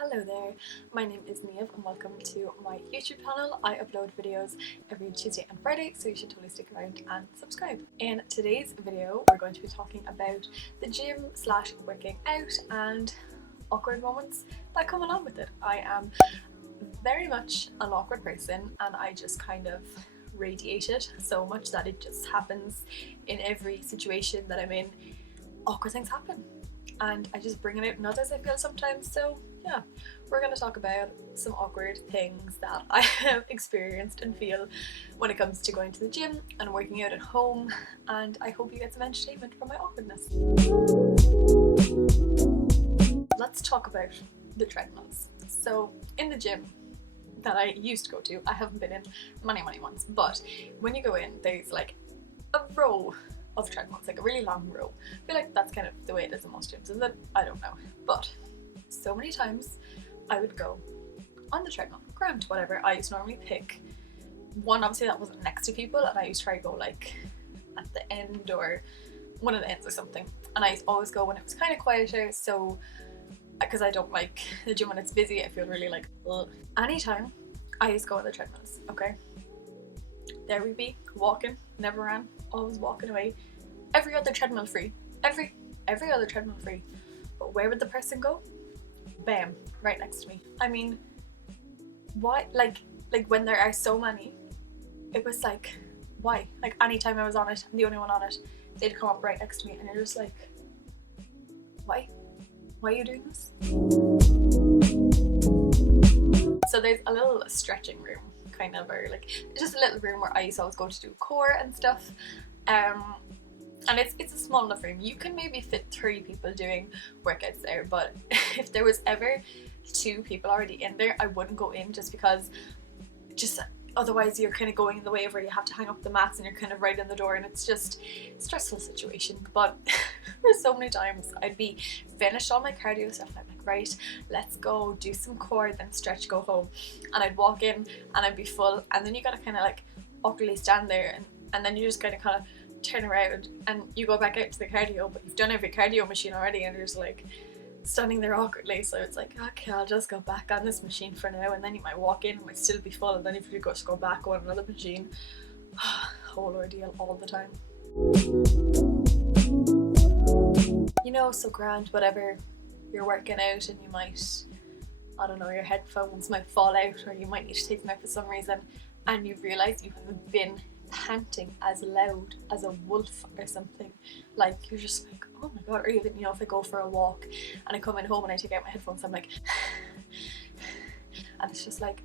Hello there, my name is Niamh and welcome to my YouTube channel. I upload videos every Tuesday and Friday, so you should totally stick around and subscribe. In today's video, we're going to be talking about the gym slash working out and awkward moments that come along with it. I am very much an awkward person and I just kind of radiate it so much that it just happens in every situation that I'm in. Awkward things happen and I just bring it out not as I feel sometimes. So yeah, we're going to talk about some awkward things that I have experienced and feel when it comes to going to the gym and working out at home, and I hope you get some entertainment from my awkwardness. Let's talk about the treadmills. So in the gym that I used to go to, I haven't been in many months, but when you go in, there's like a row of treadmills, like a really long row. I feel like that's kind of the way it is in most gyms, isn't it? I don't know, but so many times I would go on the treadmill, grand, whatever. I used to normally pick one, obviously, that wasn't next to people, and I used to try to go like at the end or one of the ends or something. And I used to always go when it was kind of quieter, so because I don't like the gym when it's busy. I feel really like ugh. Anytime I used to go on the treadmills, okay, there we be, walking, never ran, always walking away. Every other treadmill free, every other treadmill free. But where would the person go? Bam, right next to me. I mean, why? Like when there are so many, it was like, why? Like anytime I was on it, I'm the only one on it, they'd come up right next to me, and you're just like, why? Why are you doing this? So there's a little stretching room, kind of, or like just a little room where I used to always go to do core and stuff. And it's a small enough room. You can maybe fit 3 people doing workouts there, but if there was ever 2 people already in there, I wouldn't go in, just because otherwise you're kind of going in the way of where you have to hang up the mats and you're kind of right in the door, and it's just a stressful situation. But for so many times I'd be finished all my cardio stuff and I'm like, right, let's go do some core, then stretch, go home. And I'd walk in and I'd be full, and then you gotta kind of like awkwardly stand there, and then you just kind of turn around and you go back out to the cardio, but you've done every cardio machine already and you're just like standing there awkwardly. So it's like, okay, I'll just go back on this machine for now, and then you might walk in, it might still be full, and then if you just go back on another machine, whole ordeal all the time. You know, so grand, whatever, you're working out and you might, I don't know, your headphones might fall out, or you might need to take them out for some reason, and you realise you have been panting as loud as a wolf or something. Like, you're just like, oh my god. Or even, you know, if I go for a walk and I come in home and I take out my headphones, I'm like and it's just like,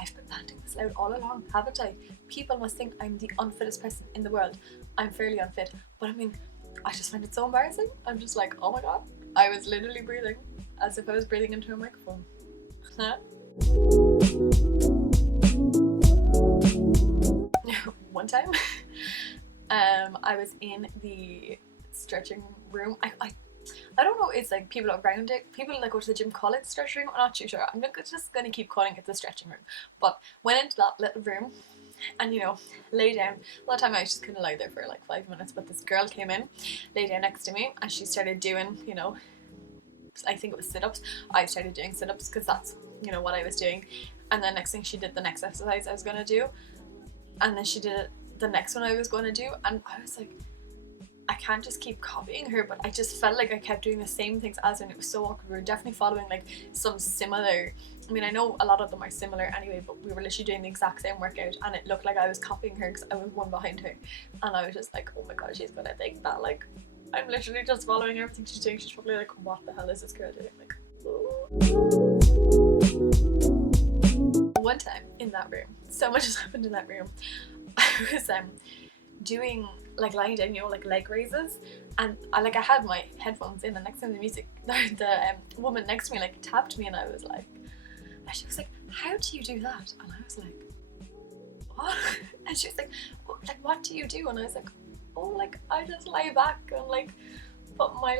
I've been panting this loud all along, haven't I? People must think I'm the unfittest person in the world. I'm fairly unfit, but I mean, I just find it so embarrassing. I'm just like, oh my god, I was literally breathing as if I was breathing into a microphone. One time I was in the stretching room. I don't know, it's like people around it, people that go to the gym call it the stretching room. I'm not too sure. I'm just gonna keep calling it the stretching room. But went into that little room and, you know, lay down. A lot of time I was just kind of lie there for like 5 minutes, but this girl came in, lay down next to me, and she started doing, you know, I think it was sit-ups. I started doing sit-ups because that's, you know, what I was doing. And then next thing, she did the next exercise I was gonna do, and then she did the next one I was going to do, and I was like, I can't just keep copying her. But I just felt like I kept doing the same things as her, and it was so awkward. We were definitely following like some similar, I mean, I know a lot of them are similar anyway, but we were literally doing the exact same workout, and it looked like I was copying her because I was one behind her, and I was just like, oh my god, she's gonna think that like I'm literally just following everything she's doing. She's probably like, what the hell is this girl doing? Like, oh. One time in that room, so much has happened in that room. I was doing like lying down, you know, like leg raises, and I had my headphones in, and next time the music, the woman next to me like tapped me, and I was like, and she was like, how do you do that? And I was like, what? And she was like, what do you do? And I was like, oh, like I just lie back and like put my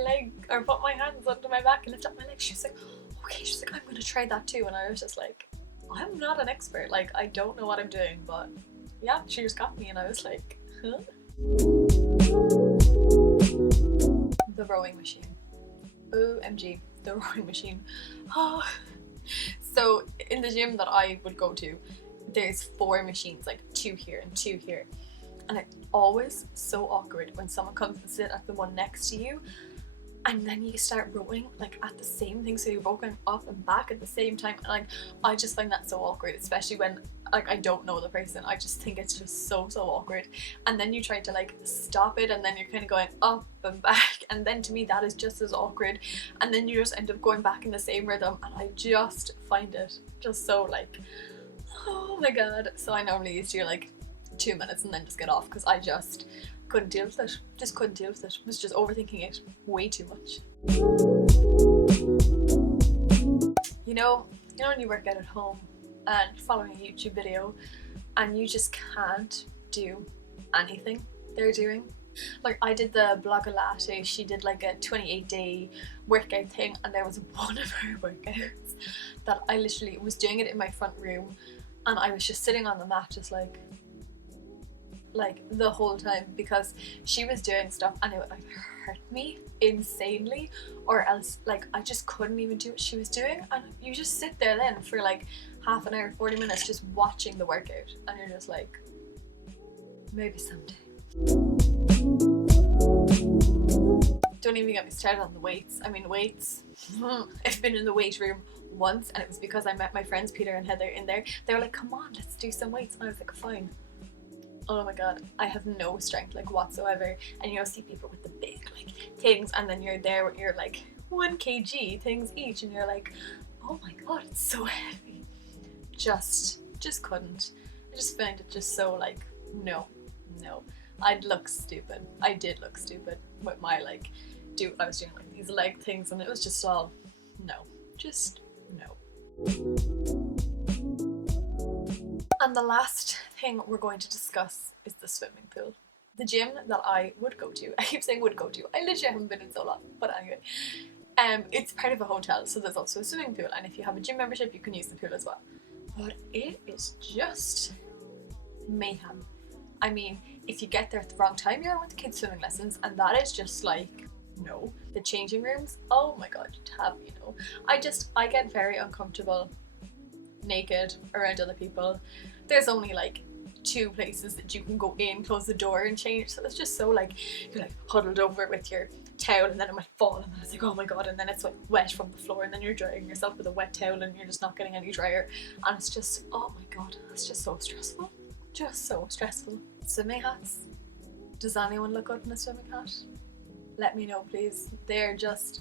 hands under my back and lift up my legs. She was like, okay. She's like, I'm gonna try that too. And I was just like, I'm not an expert, like I don't know what I'm doing, but yeah, she just got me, and I was like, huh? The rowing machine. OMG, the rowing machine. Oh, So in the gym that I would go to, there's 4 machines, like 2 here and 2 here. And it's always so awkward when someone comes and sit at the one next to you, and then you start rowing like at the same thing, so you're both going up and back at the same time, and like I just find that so awkward, especially when like I don't know the person. I just think it's just so awkward, and then you try to like stop it, and then you're kind of going up and back, and then to me that is just as awkward, and then you just end up going back in the same rhythm, and I just find it just so like, oh my god. So I normally used to do like 2 minutes and then just get off, because I just couldn't deal with it. Just couldn't deal with it. Was just overthinking it way too much. You know when you work out at home and following a YouTube video and you just can't do anything they're doing? Like I did the Blogger Latte, she did like a 28-day workout thing, and there was one of her workouts that I literally was doing it in my front room, and I was just sitting on the mat just like the whole time, because she was doing stuff and it would like hurt me insanely, or else like I just couldn't even do what she was doing. And you just sit there then for like half an hour, 40 minutes just watching the workout, and you're just like, maybe someday. Don't even get me started on the weights. I mean, weights, I've been in the weight room once, and it was because I met my friends Peter and Heather in there. They were like, come on, let's do some weights, and I was like, fine. Oh my god, I have no strength like whatsoever. And you know, see people with the big like things, and then you're there with your like 1 kg things each, and you're like, oh my god, it's so heavy. Just couldn't. I just found it just so like, no. I'd look stupid. I did look stupid with my like, I was doing like these leg things, and it was just all, no, just no. And the last thing we're going to discuss is the swimming pool. The gym that I would go to, I keep saying would go to, I literally haven't been in so long, but anyway. It's part of a hotel, so there's also a swimming pool, and if you have a gym membership you can use the pool as well. But it is just mayhem. I mean, if you get there at the wrong time, you're with the kids' swimming lessons, and that is just like, no. The changing rooms, oh my god, I get very uncomfortable naked around other people. There's only like 2 places that you can go in, close the door and change, so it's just so like, you're like huddled over with your towel, and then it might fall, and then it's like, oh my god, and then it's like wet from the floor, and then you're drying yourself with a wet towel, and you're just not getting any drier, and it's just, oh my god, it's just so stressful. Just so stressful. Swimming hats. Does anyone look good in a swimming hat? Let me know, please. They're just,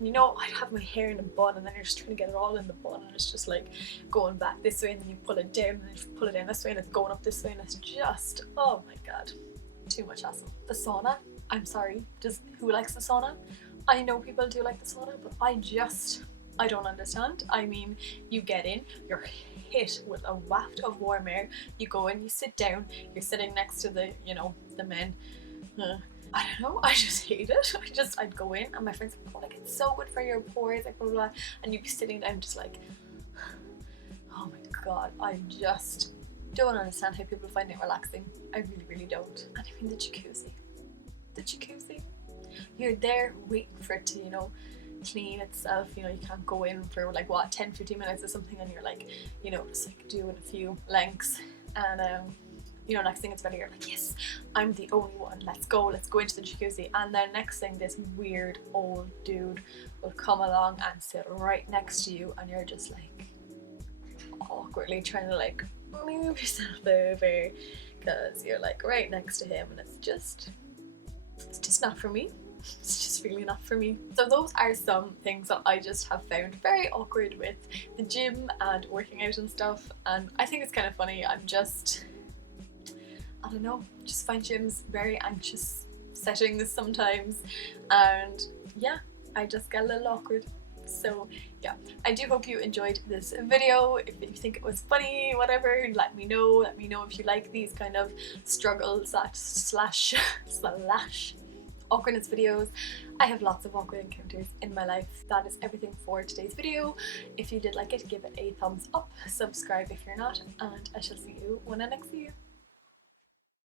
you know, I'd have my hair in a bun, and then you're just trying to get it all in the bun, and it's just like going back this way, and then you pull it down, and then you pull it in this way, and it's going up this way, and it's just, oh my god, too much hassle. The sauna, I'm sorry, who likes the sauna? I know people do like the sauna, but I don't understand. I mean, you get in, you're hit with a waft of warm air, you go in, you sit down, you're sitting next to the, you know, the men. I don't know, I just hate it. I'd go in, and my friends would go like, it's so good for your pores, like blah blah blah, and you'd be sitting down just like, oh my god, I just don't understand how people find it relaxing. I really don't. And I mean the jacuzzi, you're there waiting for it to, you know, clean itself. You know, you can't go in for like what, 10-15 minutes or something, and you're like, you know, just like doing a few lengths, and you know, next thing it's ready, you're like, yes, I'm the only one, let's go into the jacuzzi. And then next thing, this weird old dude will come along and sit right next to you, and you're just like awkwardly trying to like move yourself over, because you're like right next to him, and it's just not for me. It's just really not for me. So those are some things that I just have found very awkward with the gym and working out and stuff, and I think it's kind of funny. I don't know, just find gyms very anxious settings sometimes, and yeah, I just get a little awkward. So yeah, I do hope you enjoyed this video. If you think it was funny, whatever, let me know if you like these kind of struggles slash awkwardness videos. I have lots of awkward encounters in my life. That is everything for today's video. If you did like it, give it a thumbs up, subscribe if you're not, and I shall see you when I next see you.